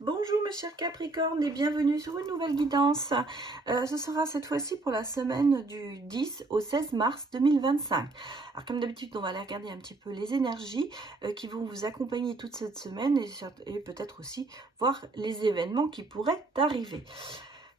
Bonjour mes chers Capricornes et bienvenue sur une nouvelle guidance. Ce sera cette fois-ci pour la semaine du 10 au 16 mars 2025. Alors comme d'habitude, on va aller regarder un petit peu les énergies qui vont vous accompagner toute cette semaine et peut-être aussi voir les événements qui pourraient arriver.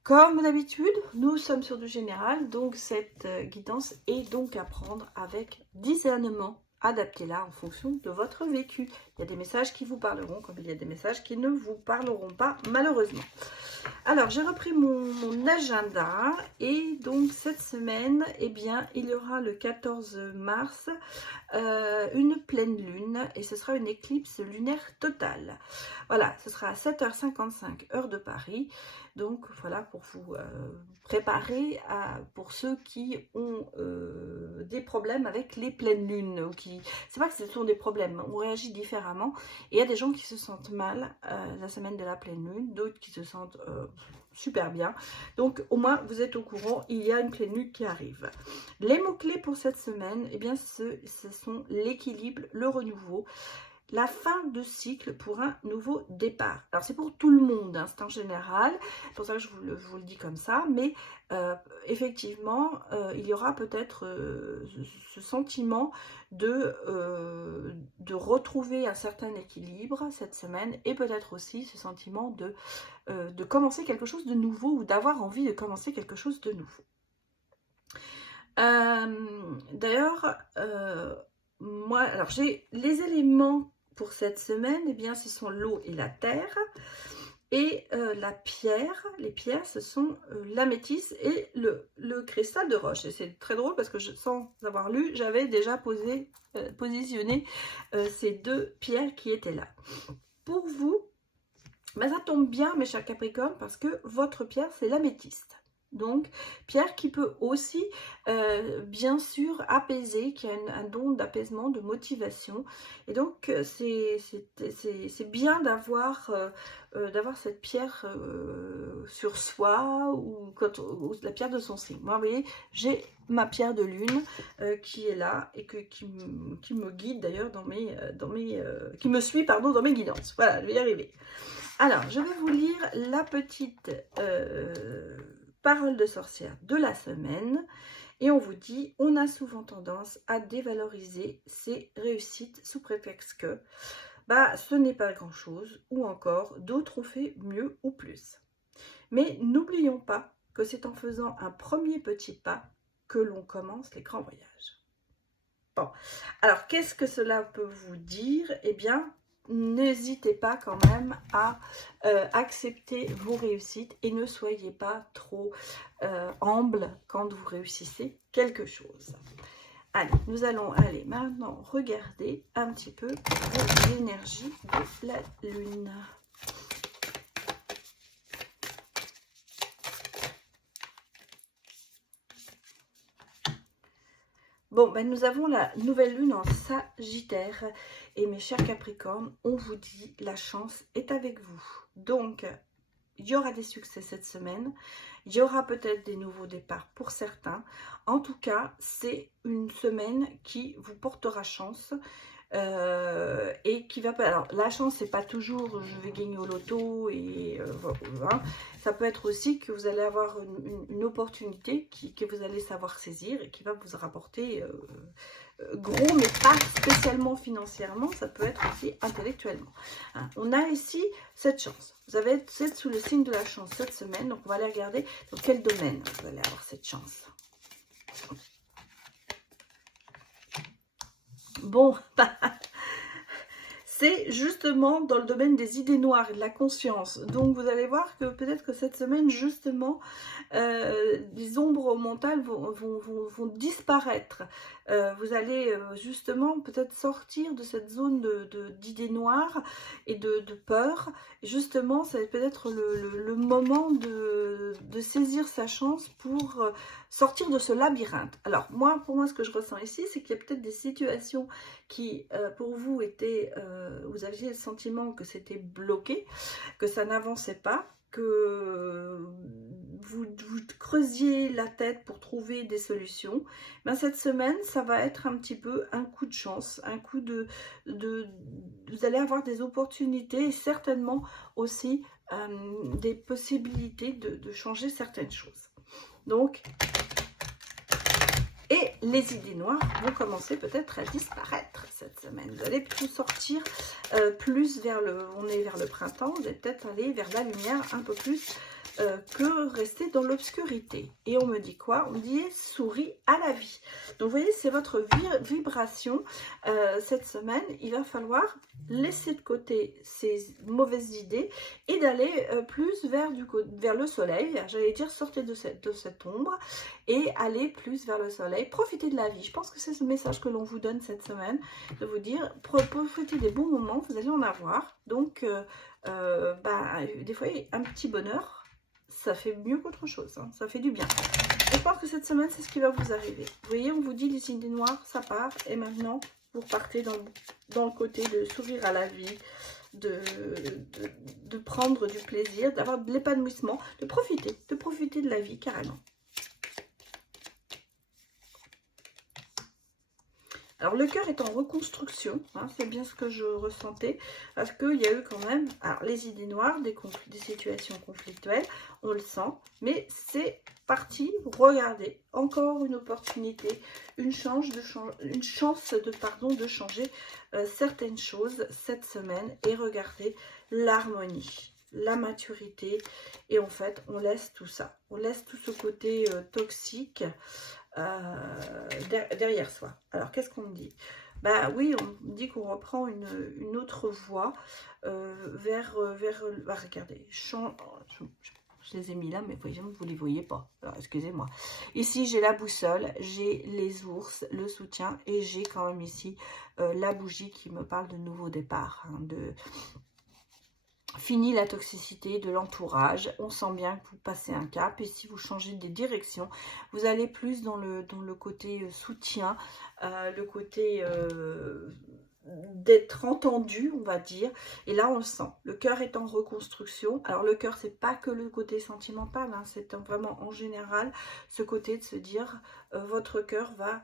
Comme d'habitude, nous sommes sur du général, donc cette guidance est donc à prendre avec discernement. Adaptez-la en fonction de votre vécu. Il y a des messages qui vous parleront comme il y a des messages qui ne vous parleront pas malheureusement. Alors j'ai repris mon agenda et donc cette semaine, eh bien, il y aura le 14 mars une pleine lune et ce sera une éclipse lunaire totale. Voilà, ce sera à 7h55 heure de Paris. Donc voilà pour vous préparer pour ceux qui ont des problèmes avec les pleines lunes. Ou c'est pas que ce sont des problèmes, on réagit différemment. Et il y a des gens qui se sentent mal la semaine de la pleine lune, d'autres qui se sentent super bien. Donc au moins vous êtes au courant, il y a une pleine lune qui arrive. Les mots-clés pour cette semaine, eh bien, ce sont l'équilibre, le renouveau, la fin de cycle pour un nouveau départ. Alors c'est pour tout le monde, hein, c'est en général, c'est pour ça que je vous le dis comme ça, mais effectivement, il y aura peut-être ce sentiment de retrouver un certain équilibre cette semaine et peut-être aussi ce sentiment de commencer quelque chose de nouveau ou d'avoir envie de commencer quelque chose de nouveau. D'ailleurs, moi, alors j'ai les éléments pour cette semaine, eh bien ce sont l'eau et la terre, et la pierre, les pierres ce sont l'améthyste et le cristal de roche. Et c'est très drôle parce que sans avoir lu, j'avais déjà positionné ces deux pierres qui étaient là. Pour vous, ben, ça tombe bien mes chers Capricornes parce que votre pierre c'est l'améthyste. Donc, pierre qui peut aussi, bien sûr, apaiser, qui a un don d'apaisement, de motivation. Et donc, c'est bien d'avoir cette pierre sur soi ou la pierre de son signe. Moi, vous voyez, j'ai ma pierre de lune qui est là et qui me guide d'ailleurs qui me suit, pardon, dans mes guidances. Voilà, je vais y arriver. Alors, je vais vous lire la petite parole de sorcière de la semaine. Et on vous dit, on a souvent tendance à dévaloriser ses réussites sous prétexte que ce n'est pas grand-chose ou encore d'autres ont fait mieux ou plus. Mais n'oublions pas que c'est en faisant un premier petit pas que l'on commence les grands voyages. Bon, alors qu'est-ce que cela peut vous dire? Eh bien, n'hésitez pas quand même à accepter vos réussites et ne soyez pas trop humble quand vous réussissez quelque chose. Allez, nous allons aller maintenant regarder un petit peu l'énergie de la lune. Bon, ben nous avons la nouvelle lune en Sagittaire. Et mes chers Capricornes, on vous dit, la chance est avec vous. Donc, il y aura des succès cette semaine. Il y aura peut-être des nouveaux départs pour certains. En tout cas, c'est une semaine qui vous portera chance. Et qui va pas. Alors la chance c'est pas toujours je vais gagner au loto et voilà. Ça peut être aussi que vous allez avoir une opportunité que vous allez savoir saisir et qui va vous rapporter gros, mais pas spécialement financièrement, ça peut être aussi intellectuellement. Hein. On a ici cette chance. Vous allez être sous le signe de la chance cette semaine, donc on va aller regarder dans quel domaine vous allez avoir cette chance. Bon, c'est justement dans le domaine des idées noires et de la conscience. Donc vous allez voir que peut-être que cette semaine, justement, les ombres mentales vont disparaître. Vous allez justement peut-être sortir de cette zone d'idées noires et de peur. Et justement, ça va peut-être le moment de saisir sa chance pour sortir de ce labyrinthe. Alors pour moi, ce que je ressens ici, c'est qu'il y a peut-être des situations qui, pour vous, étaient vous aviez le sentiment que c'était bloqué, que ça n'avançait pas, que vous creusiez la tête pour trouver des solutions, ben cette semaine, ça va être un petit peu un coup de chance, un coup vous allez avoir des opportunités et certainement aussi des possibilités de changer certaines choses. Donc, et les idées noires vont commencer peut-être à disparaître cette semaine. Vous allez plutôt sortir plus vers on est vers le printemps, vous allez peut-être aller vers la lumière un peu plus que rester dans l'obscurité. Et on me dit quoi? On me dit souris à la vie. Donc vous voyez, c'est votre vibration. Cette semaine, il va falloir laisser de côté ces mauvaises idées et d'aller plus vers le soleil. J'allais dire, sortez de cette ombre et aller plus vers le soleil. Profitez de la vie. Je pense que c'est ce message que l'on vous donne cette semaine, de vous dire, profitez des bons moments, vous allez en avoir. Donc, des fois, un petit bonheur, ça fait mieux qu'autre chose, hein, ça fait du bien. Je pense que cette semaine, c'est ce qui va vous arriver. Vous voyez, on vous dit les idées noires, ça part. Et maintenant, vous repartez dans le côté de sourire à la vie, de prendre du plaisir, d'avoir de l'épanouissement, de profiter de la vie carrément. Alors, le cœur est en reconstruction, hein, c'est bien ce que je ressentais, parce qu'il y a eu quand même, alors, les idées noires, des situations conflictuelles, on le sent, mais c'est parti, regardez, encore une opportunité, une chance de changer certaines choses cette semaine, et regardez l'harmonie, la maturité, et en fait, on laisse tout ça, on laisse tout ce côté toxique, derrière soi. Alors, qu'est-ce qu'on me dit? Bah oui, on me dit qu'on reprend une autre voie regardez, je les ai mis là, mais vous les voyez pas. Alors, excusez-moi. Ici, j'ai la boussole, j'ai les ours, le soutien, et j'ai quand même ici la bougie qui me parle de nouveau départ, hein, fini la toxicité de l'entourage. On sent bien que vous passez un cap, et si vous changez de direction, vous allez plus dans le côté soutien, le côté d'être entendu, on va dire. Et là, on le sent. Le cœur est en reconstruction. Alors, le cœur, c'est pas que le côté sentimental, hein, c'est vraiment en général ce côté de se dire votre cœur va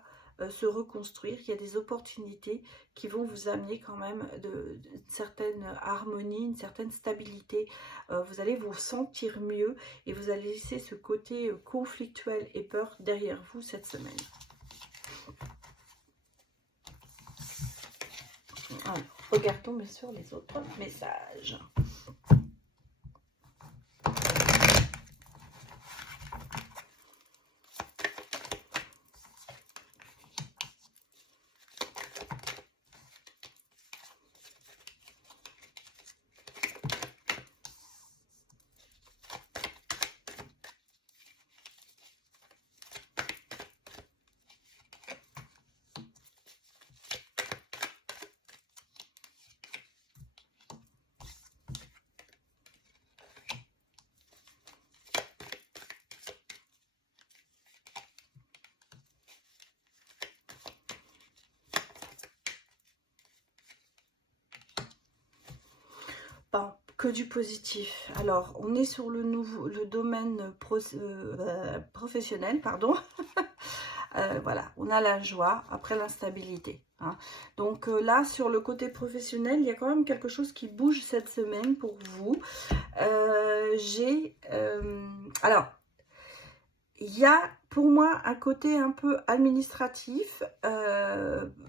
se reconstruire, il y a des opportunités qui vont vous amener quand même de certaine harmonie, une certaine stabilité. Vous allez vous sentir mieux et vous allez laisser ce côté conflictuel et peur derrière vous cette semaine. Alors, regardons bien sûr les autres messages. Que du positif. Alors, on est sur le domaine professionnel, pardon. Voilà, on a la joie après l'instabilité, hein. Donc là, sur le côté professionnel, il y a quand même quelque chose qui bouge cette semaine pour vous. Alors, il y a pour moi un côté un peu administratif,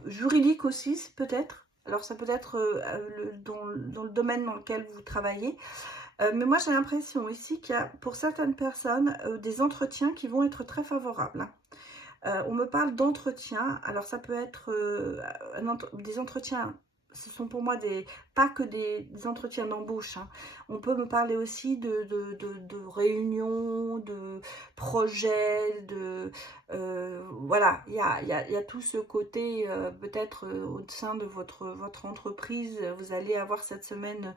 juridique aussi peut-être. Alors, ça peut être dans le domaine dans lequel vous travaillez. Mais moi, j'ai l'impression ici qu'il y a pour certaines personnes des entretiens qui vont être très favorables, hein. On me parle d'entretien. Alors, ça peut être des entretiens. Ce sont pour moi pas que des entretiens d'embauche, hein. On peut me parler aussi de réunions, de projets, voilà, il y a tout ce côté, peut-être au sein de votre entreprise, vous allez avoir cette semaine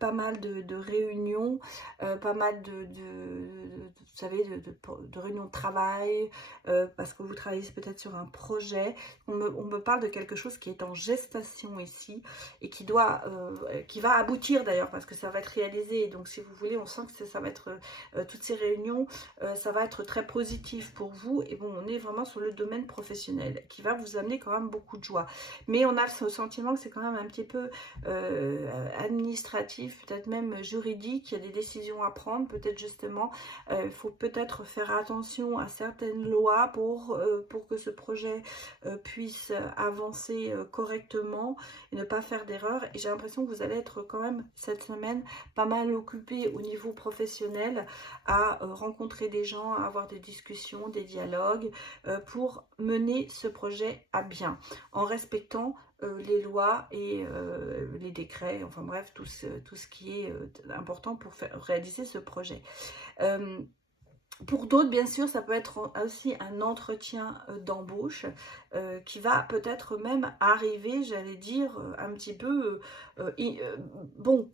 pas mal de réunions, pas mal vous savez, de réunions de travail, parce que vous travaillez peut-être sur un projet. On me parle de quelque chose qui est en gestation ici. ici et qui va aboutir d'ailleurs parce que ça va être réalisé. Donc si vous voulez, on sent que ça va être toutes ces réunions, ça va être très positif pour vous. Et bon, on est vraiment sur le domaine professionnel qui va vous amener quand même beaucoup de joie. Mais on a ce sentiment que c'est quand même un petit peu administratif, peut-être même juridique. Il y a des décisions à prendre, peut-être justement. Il faut peut-être faire attention à certaines lois pour que ce projet puisse avancer correctement et ne pas faire d'erreurs. Et j'ai l'impression que vous allez être quand même cette semaine pas mal occupé au niveau professionnel à rencontrer des gens, à avoir des discussions, des dialogues pour mener ce projet à bien en respectant les lois et les décrets, enfin bref, tout ce qui est important pour réaliser ce projet. Pour d'autres, bien sûr, ça peut être aussi un entretien d'embauche qui va peut-être même arriver, j'allais dire, un petit peu, bon,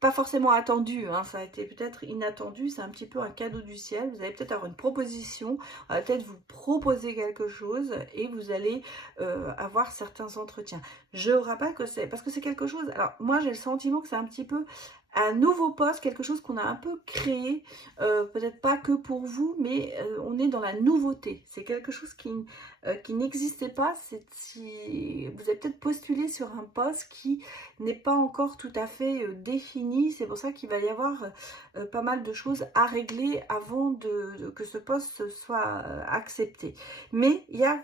pas forcément attendu, hein, ça a été peut-être inattendu, c'est un petit peu un cadeau du ciel. Vous allez peut-être avoir une proposition, on va peut-être vous proposer quelque chose et vous allez avoir certains entretiens. Je vous rappelle que c'est, parce que c'est quelque chose, alors moi j'ai le sentiment que c'est un petit peu un nouveau poste, quelque chose qu'on a un peu créé, peut-être pas que pour vous, mais on est dans la nouveauté. C'est quelque chose qui n'existait pas. Si vous avez peut-être postulé sur un poste qui n'est pas encore tout à fait défini, c'est pour ça qu'il va y avoir pas mal de choses à régler avant que ce poste soit accepté. Mais il y a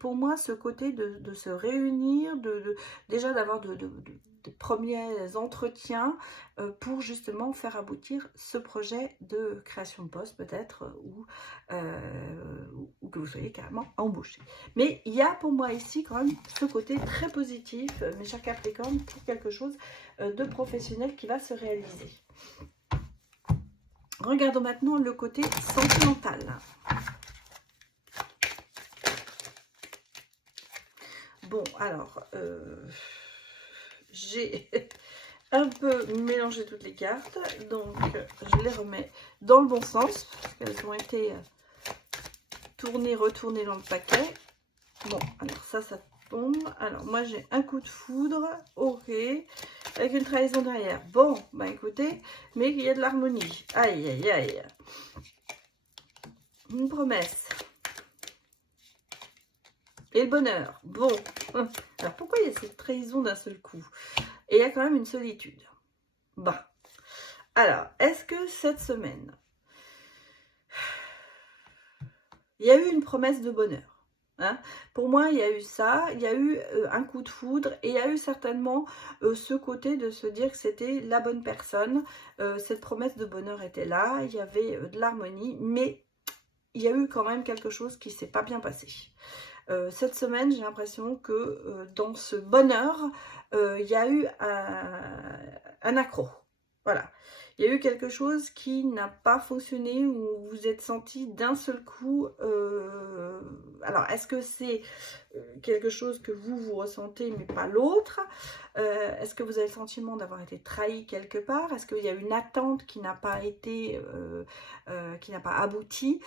pour moi ce côté de se réunir, déjà d'avoir de premiers entretiens pour justement faire aboutir ce projet de création de poste peut-être ou que vous soyez carrément embauché. Mais il y a pour moi ici quand même ce côté très positif, mes chers Capricornes, pour quelque chose de professionnel qui va se réaliser. Regardons maintenant le côté sentimental. Bon, alors, j'ai un peu mélangé toutes les cartes, donc je les remets dans le bon sens, parce qu'elles ont été tournées, retournées dans le paquet. Bon, alors ça tombe. Alors, moi, j'ai un coup de foudre, ok, avec une trahison derrière. Bon, bah écoutez, mais il y a de l'harmonie. Aïe, aïe, aïe. Une promesse. Et le bonheur. Bon. Alors, pourquoi il y a cette trahison d'un seul coup? Et il y a quand même une solitude. Bah. Alors, est-ce que cette semaine, il y a eu une promesse de bonheur? Hein? Pour moi, il y a eu ça, il y a eu un coup de foudre et il y a eu certainement ce côté de se dire que c'était la bonne personne. Cette promesse de bonheur était là, il y avait de l'harmonie, mais il y a eu quand même quelque chose qui ne s'est pas bien passé. Cette semaine, j'ai l'impression que dans ce bonheur, il y a eu un accroc. Voilà. Il y a eu quelque chose qui n'a pas fonctionné, où vous vous êtes senti d'un seul coup. Alors, est-ce que c'est quelque chose que vous ressentez, mais pas l'autre? Est-ce que vous avez le sentiment d'avoir été trahi quelque part? Est-ce qu'il y a une attente qui n'a pas été, qui n'a pas abouti?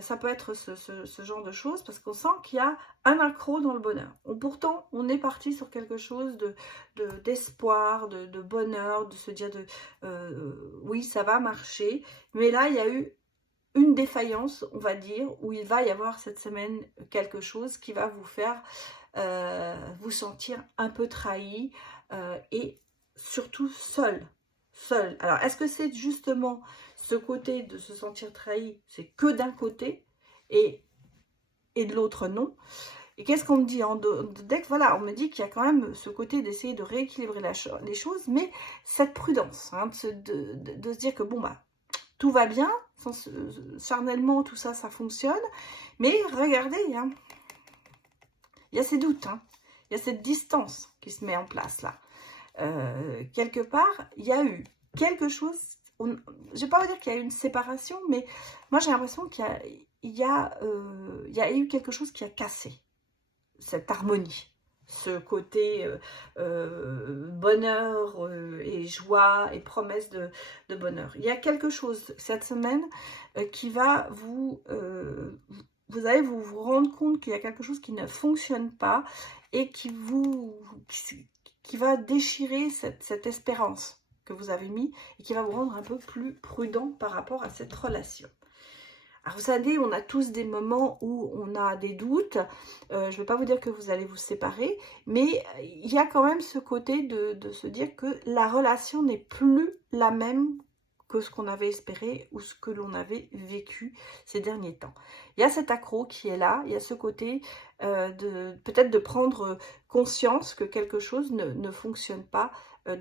Ça peut être ce genre de choses, parce qu'on sent qu'il y a un accroc dans le bonheur. Pourtant, on est parti sur quelque chose d'espoir, de bonheur, de se dire oui, ça va marcher. Mais là, il y a eu une défaillance, on va dire, où il va y avoir cette semaine quelque chose qui va vous faire vous sentir un peu trahi et surtout seul. Alors, est-ce que c'est justement ce côté de se sentir trahi, c'est que d'un côté et de l'autre non? Et qu'est-ce qu'on me dit en deck? Voilà, on me dit qu'il y a quand même ce côté d'essayer de rééquilibrer les choses, mais cette prudence, hein, de se dire que bon, bah, tout va bien, charnellement, tout ça, ça fonctionne, mais regardez, hein, il y a ces doutes, hein, il y a cette distance qui se met en place là. Quelque part, il y a eu quelque chose, je ne vais pas vous dire qu'il y a eu une séparation, mais moi j'ai l'impression qu'il y a eu quelque chose qui a cassé cette harmonie, ce côté bonheur et joie et promesse de bonheur. Il y a quelque chose cette semaine qui va vous allez vous rendre compte qu'il y a quelque chose qui ne fonctionne pas et qui va déchirer cette espérance que vous avez mis et qui va vous rendre un peu plus prudent par rapport à cette relation. Alors vous savez, on a tous des moments où on a des doutes. Je ne vais pas vous dire que vous allez vous séparer, mais il y a quand même ce côté de se dire que la relation n'est plus la même que ce qu'on avait espéré ou ce que l'on avait vécu ces derniers temps. Il y a cet accroc qui est là, il y a ce côté peut-être de prendre conscience que quelque chose ne fonctionne pas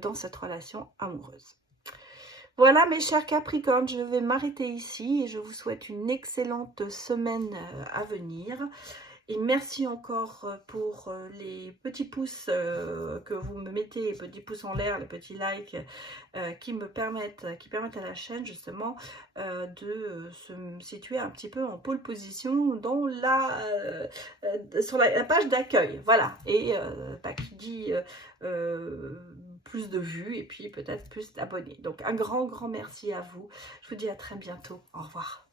dans cette relation amoureuse. Voilà mes chers Capricornes, je vais m'arrêter ici et je vous souhaite une excellente semaine à venir. Et merci encore pour les petits pouces que vous me mettez, les petits pouces en l'air, les petits likes qui permettent à la chaîne justement de se situer un petit peu en pole position dans sur la page d'accueil. Voilà, et qui dit plus de vues et puis peut-être plus d'abonnés. Donc un grand merci à vous. Je vous dis à très bientôt. Au revoir.